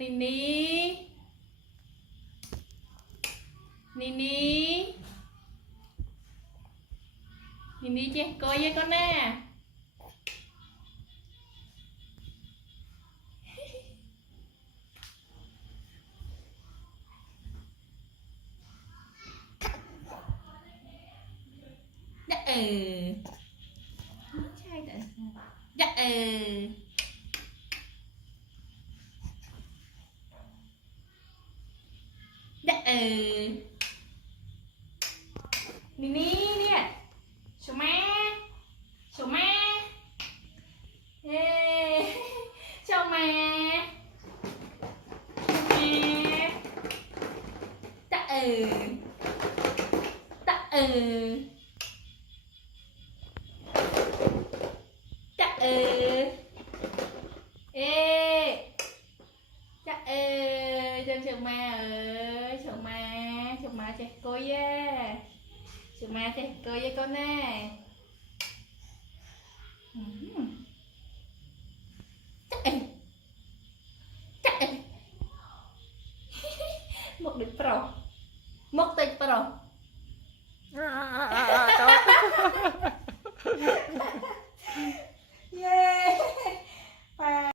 Nini Nini Nini che coi với con nè. Dạ trai tại sao? Dạ dạ Nini nè. Số má. Số má. Yeah. Số má. Dạ dạ dạ ê dạ chân chừng ma ơi chừng ma chạy coi á chừng ma chạy coi với con nè. Một địch pro một tay pro